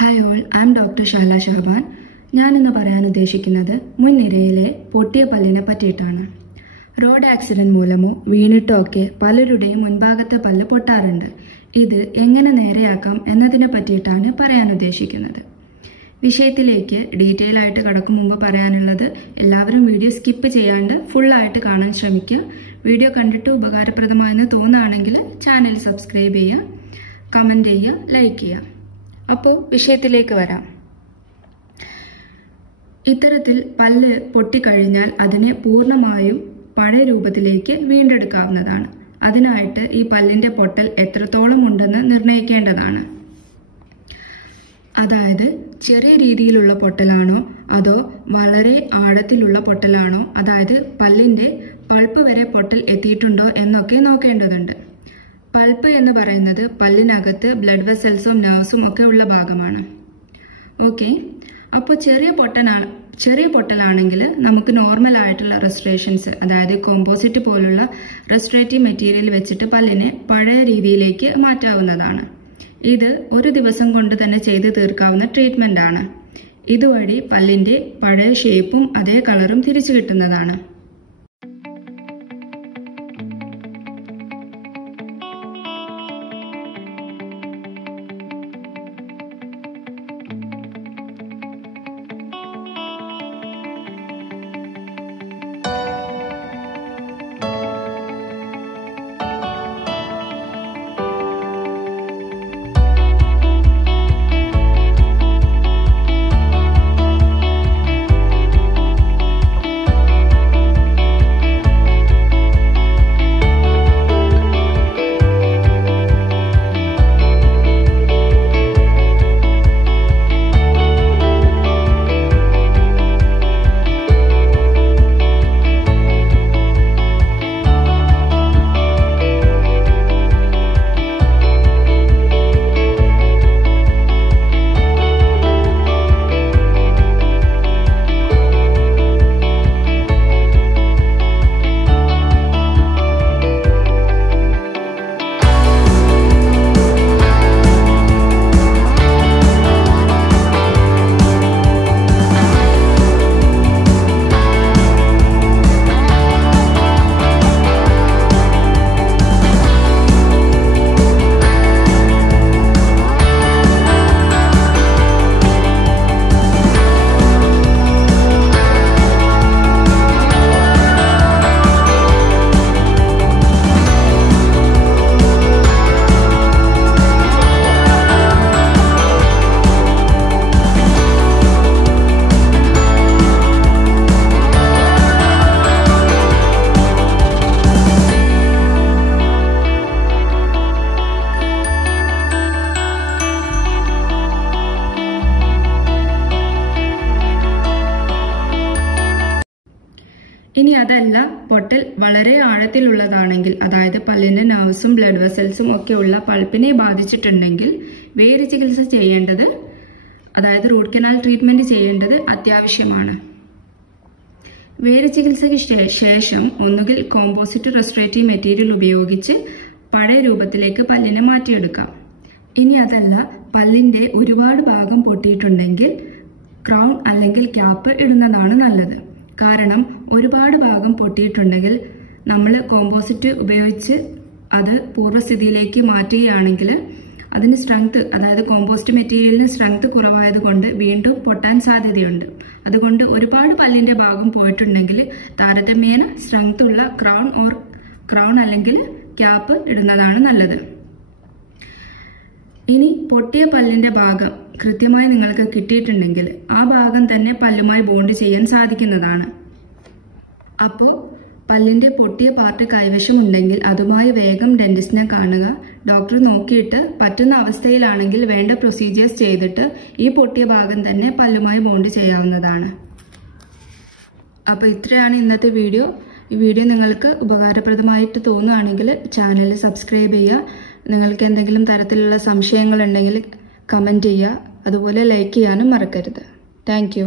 Hi all, I am Dr. Shala Shahban. ഞാൻ ഇന്ന് പറയാൻ ഉദ്ദേശിക്കുന്നത് മുൻനിരയിലെ പൊട്ടിയ പല്ലിനെ പറ്റിയിട്ടാണ്. റോഡ് ആക്സിഡന്റ് മൂലമോ വീണിട്ടോ ഒക്കെ പലരുടെയും മുൻഭാഗത്തെ പല്ല് പൊട്ടാറുണ്ട്. ഇത് എങ്ങനെ നേരെയാക്കാം എന്നതിനെ പറ്റിയിട്ടാണ് പറയാൻ ഉദ്ദേശിക്കുന്നത്. വിഷയത്തിലേക്ക് ഡീറ്റെയിൽ ആയിട്ട് കടക്കും മുമ്പ് പറയാനുള്ളത്, എല്ലാവരും വീഡിയോ സ്കിപ്പ് ചെയ്യാണ്ട് ഫുള്ളായിട്ട് കാണാൻ ശ്രമിക്കുക. വീഡിയോ കണ്ടിട്ട് ഉപകാരപ്രദമായെന്ന് തോന്നുകയാണെങ്കിൽ ചാനൽ സബ്സ്ക്രൈബ് ചെയ്യുക, കമൻറ്റ് ചെയ്യുക, ലൈക്ക് ചെയ്യുക. അപ്പോൾ വിഷയത്തിലേക്ക് വരാം. ഇത്തരത്തിൽ പല്ല് പൊട്ടിക്കഴിഞ്ഞാൽ അതിനെ പൂർണ്ണമായും പഴയ രൂപത്തിലേക്ക് വീണ്ടെടുക്കാവുന്നതാണ്. അതിനായിട്ട് ഈ പല്ലിന്റെ പൊട്ടൽ എത്രത്തോളം ഉണ്ടെന്ന് നിർണ്ണയിക്കേണ്ടതാണ്. അതായത് ചെറിയ രീതിയിലുള്ള പൊട്ടലാണോ അതോ വളരെ ആഴത്തിലുള്ള പൊട്ടലാണോ, അതായത് പല്ലിന്റെ പൾപ്പ് വരെ പൊട്ടൽ എത്തിയിട്ടുണ്ടോ എന്നൊക്കെ നോക്കേണ്ടതുണ്ട്. പൾപ്പ് എന്ന് പറയുന്നത് പല്ലിനകത്ത് ബ്ലഡ് വെസൽസും നെർവ്സും ഒക്കെ ഉള്ള ഭാഗമാണ്. ഓക്കെ, അപ്പോൾ ചെറിയ പൊട്ടലാണെങ്കിൽ നമുക്ക് നോർമൽ ആയിട്ടുള്ള റെസ്റ്റോറേഷൻസ്, അതായത് കോമ്പോസിറ്റ് പോലുള്ള റെസ്റ്റോറേറ്റീവ് മെറ്റീരിയൽ വെച്ചിട്ട് പല്ലിനെ പഴയ രീതിയിലേക്ക് മാറ്റാവുന്നതാണ്. ഇത് ഒരു ദിവസം കൊണ്ട് തന്നെ ചെയ്ത് തീർക്കാവുന്ന ട്രീറ്റ്മെന്റ് ആണ്. ഇതുവഴി പല്ലിന്റെ പഴയ ഷേപ്പും അതേ കളറും തിരിച്ചു കിട്ടുന്നതാണ്. ഇനി അതല്ല, പൊട്ടൽ വളരെ ആഴത്തിലുള്ളതാണെങ്കിൽ, അതായത് പല്ലിന്റെ നെർവ്സും ബ്ലഡ് വെസൽസും ഒക്കെ ഉള്ള പൾപ്പിനെ ബാധിച്ചിട്ടുണ്ടെങ്കിൽ വേര് ചികിത്സ ചെയ്യേണ്ടത്, അതായത് റൂട്ട് കനാൽ ട്രീറ്റ്മെന്റ് ചെയ്യേണ്ടത് അത്യാവശ്യമാണ്. വേര് ചികിത്സയ്ക്ക് ശേഷം ഒന്നുകിൽ കോമ്പോസിറ്റ് റെസ്റ്റോറേറ്റീവ് മെറ്റീരിയൽ ഉപയോഗിച്ച് പഴയ രൂപത്തിലേക്ക് പല്ലിനെ മാറ്റിയെടുക്കാം. ഇനി അതല്ല, പല്ലിന്റെ ഒരുപാട് ഭാഗം പൊട്ടിയിട്ടുണ്ടെങ്കിൽ ക്രൗൺ അല്ലെങ്കിൽ ക്യാപ്പ് ഇടുന്നതാണ് നല്ലത്. കാരണം ഒരുപാട് ഭാഗം പൊട്ടിയിട്ടുണ്ടെങ്കിൽ നമ്മൾ കോമ്പോസിറ്റ് ഉപയോഗിച്ച് അത് പൂർവ്വസ്ഥിതിയിലേക്ക് മാറ്റുകയാണെങ്കിൽ അതിന് സ്ട്രെങ്ത്, അതായത് കോമ്പോസിറ്റ് മെറ്റീരിയലിന് സ്ട്രെങ്ത് കുറവായതുകൊണ്ട് വീണ്ടും പൊട്ടാൻ സാധ്യതയുണ്ട്. അതുകൊണ്ട് ഒരുപാട് പല്ലിന്റെ ഭാഗം പോയിട്ടുണ്ടെങ്കിൽ താരതമ്യേന സ്ട്രെങ്ത് ഉള്ള ക്രൗൺ അല്ലെങ്കിൽ ക്യാപ്പ് ഇടുന്നതാണ് നല്ലത്. ഇനി പൊട്ടിയ പല്ലിന്റെ ഭാഗം കൃത്യമായി നിങ്ങൾക്ക് കിട്ടിയിട്ടുണ്ടെങ്കിൽ ആ ഭാഗം തന്നെ പല്ലുമായി ബോണ്ട് ചെയ്യാൻ സാധിക്കുന്നതാണ്. അപ്പോൾ പല്ലിന്റെ പൊട്ടിയ പാർട്ട് കൈവശമുണ്ടെങ്കിൽ അതുമായി വേഗം ഡെന്റിസ്റ്റിനെ കാണുക. ഡോക്ടർ നോക്കിയിട്ട് പറ്റുന്ന അവസ്ഥയിലാണെങ്കിൽ വേണ്ട പ്രൊസീജിയേഴ്സ് ചെയ്തിട്ട് ഈ പൊട്ടിയ ഭാഗം തന്നെ പല്ലുമായി ബോണ്ട് ചെയ്യാവുന്നതാണ്. അപ്പോൾ ഇത്രയാണ് ഇന്നത്തെ വീഡിയോ. ഈ വീഡിയോ നിങ്ങൾക്ക് ഉപകാരപ്രദമായിട്ട് തോന്നുകയാണെങ്കിൽ ചാനൽ സബ്സ്ക്രൈബ് ചെയ്യുക. നിങ്ങൾക്ക് എന്തെങ്കിലും തരത്തിലുള്ള സംശയങ്ങളുണ്ടെങ്കിൽ കമൻറ്റ് ചെയ്യുക. അതുപോലെ ലൈക്ക് ചെയ്യാനും മറക്കരുത്. Thank you.